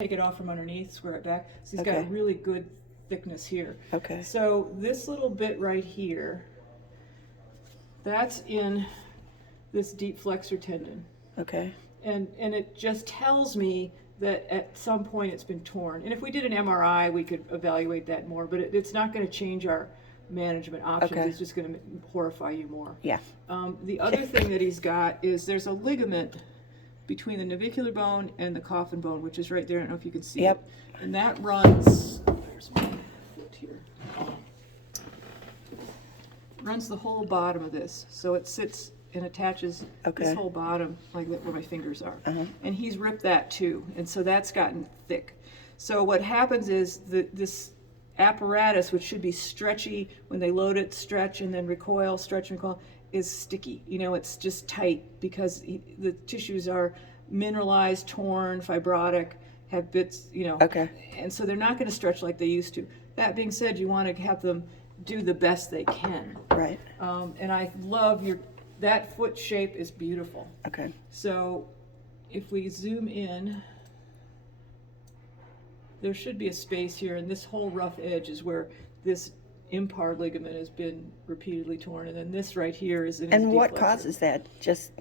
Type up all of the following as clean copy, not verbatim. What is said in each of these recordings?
take it off from underneath, square it back. So he's got Okay. a really good thickness here. Okay. So this little bit right here, that's in this deep flexor tendon. Okay. And it just tells me that at some point it's been torn. And if we did an MRI, we could evaluate that more, but it's not going to change our management options. Okay. It's just going to horrify you more. Yeah. The other thing that he's got is there's a ligament between the navicular bone and the coffin bone, which is right there. I don't know if you can see Yep. it. And that runs, there's my foot here, runs the whole bottom of this. So it sits and attaches Okay. this whole bottom, like where my fingers are. Uh-huh. And he's ripped that too. And so that's gotten thick. So what happens is this apparatus, which should be stretchy when they load it, stretch and then recoil, stretch and recoil, is sticky. You know, it's just tight because the tissues are mineralized, torn, fibrotic, have bits, you know. Okay. And so they're not going to stretch like they used to. That being said, you want to have them do the best they can. Right. And I love that foot shape is beautiful. Okay. So if we zoom in, there should be a space here, and this whole rough edge is where this impar ligament has been repeatedly torn, and then this right here is in his And deep what flexor. causes that? Just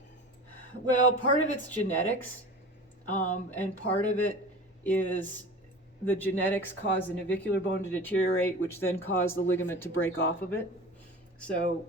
Well, part of it's genetics, and part of it is the genetics cause the navicular bone to deteriorate, which then cause the ligament to break off of it. So,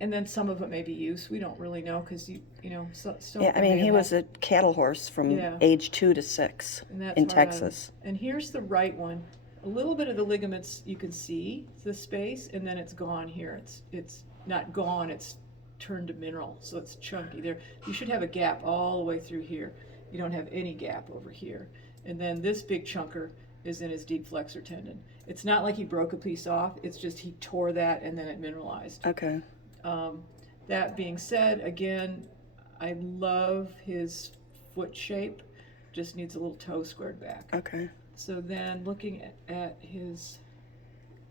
and then some of it may be use. We don't really know because you know. So yeah. I mean, he was a cattle horse from Yeah. age 2 to 6 And that's in hard on- Texas. And here's the right one. A little bit of the ligaments you can see the space, and then it's gone here. It's not gone. It's turned to mineral, so it's chunky. There, you should have a gap all the way through here. You don't have any gap over here. And then this big chunker is in his deep flexor tendon. It's not like he broke a piece off. It's just he tore that and then it mineralized. Okay. That being said, again, I love his foot shape. Just needs a little toe squared back. Okay. So then looking at his,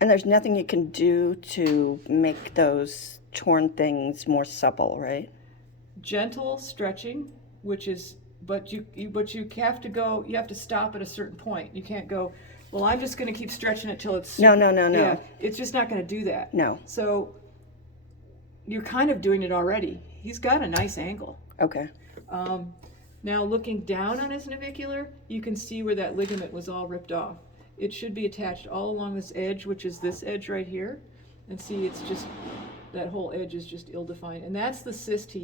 And there's nothing you can do to make those torn things more supple, right? gentle stretching, but you have to go, you have to stop at a certain point. You can't go, well, I'm just going to keep stretching it till it's No. Yeah, it's just not going to do that. No. So you're kind of doing it already. He's got a nice angle. Okay. Now looking down on his navicular, you can see where that ligament was all ripped off. It should be attached all along this edge, which is this edge right here. And see, it's just, that whole edge is just ill-defined. And that's the cyst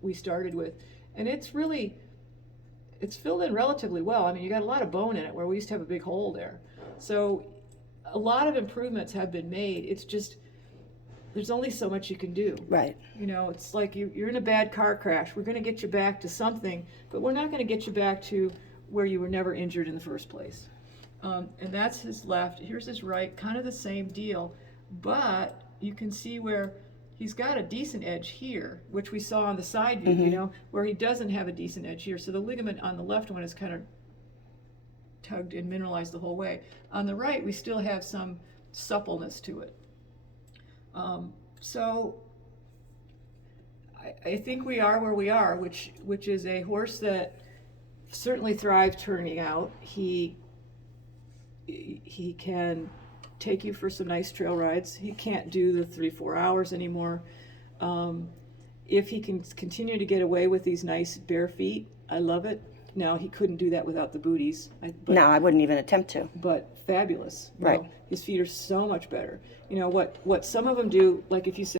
we started with. And it's filled in relatively well. I mean, you got a lot of bone in it where we used to have a big hole there. So a lot of improvements have been made. It's just, there's only so much you can do. Right. You know, it's like you're in a bad car crash. We're going to get you back to something, but we're not going to get you back to where you were never injured in the first place. And that's his left. Here's his right, kind of the same deal, but you can see where he's got a decent edge here, which we saw on the side view, you know, where he doesn't have a decent edge here. So the ligament on the left one is kind of tugged and mineralized the whole way. On the right, we still have some suppleness to it. So I think we are where we are, which is a horse that certainly thrives turning out. He can take you for some nice trail rides. He can't do the 3-4 hours anymore. If he can continue to get away with these nice bare feet, I love it. Now, he couldn't do that without the booties. No, I wouldn't even attempt to. But fabulous. Right. His feet are so much better. You know, what some of them do, like if you say,